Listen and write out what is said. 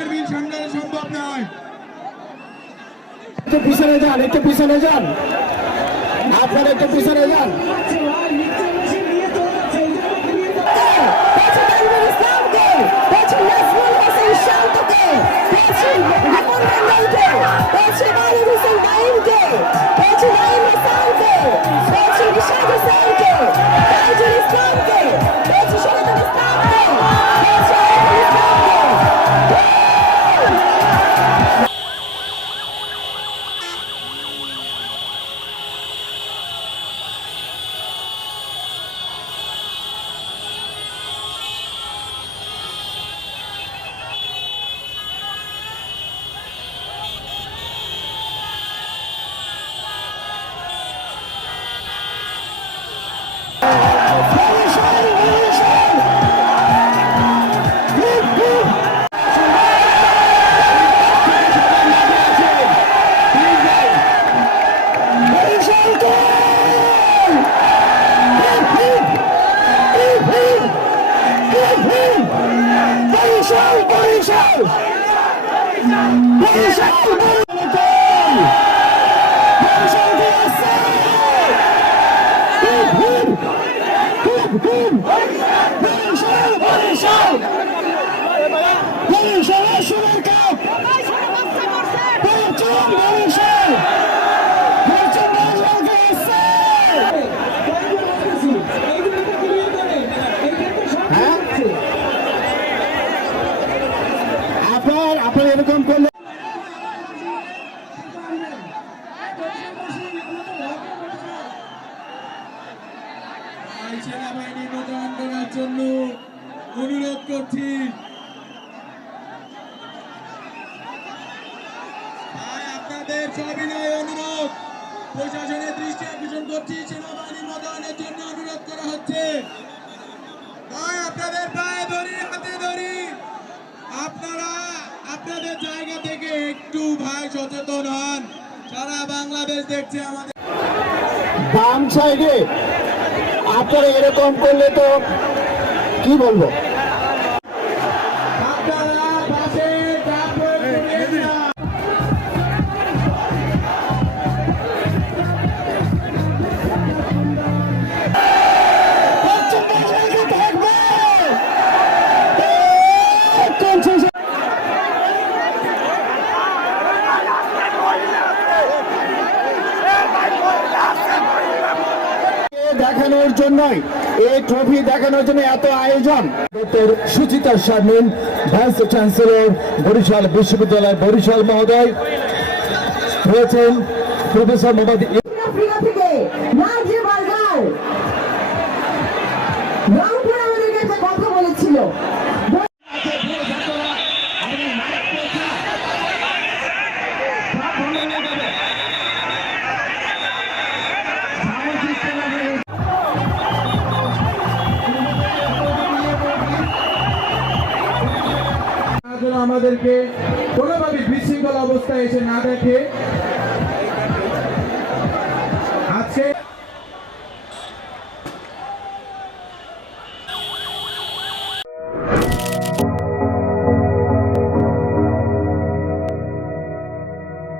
পুলিশের বিল সামলানো সম্ভব নয়। একটু পিছনে যান, একটু পিছনে যান, আপনারা একটু পিছনে যান। আপনার এরকম করলে সেনাবাহিনী মোতায়েন করার জন্য অনুরোধ করছি। আপনাদের সবিনয় অনুরোধ, প্রশাসনের দৃষ্টি আকর্ষণ করছি, সেনাবাহিনী মোতায়েনের জন্য অনুরোধ করা হচ্ছে। ভাই আপনাদের পায়ে ধরি, হাতে ধরি, আপনারা আপনাদের জায়গা থেকে একটু ভাই সচেতন হন। সারা বাংলাদেশ দেখছে আমাদের বাম সাইডে। আপনারা এরকম করলে তো কি বলবো, আপনারা পাশে চাপ প্রয়োগ করবেন না। দেখানোর জন্যই, এই ট্রফি দেখানোর জন্য এত আয়োজন। Doctor Suchita Sharmin, vice chancellor Barishal বিশ্ববিদ্যালয় বরিশাল মহোদয় রয়েছেন, প্রফেসর মোহাম্মদ কথা বলেছিল। আমাদেরকে কোনোভাবে বিশৃঙ্খল অবস্থায় এসে না দেখে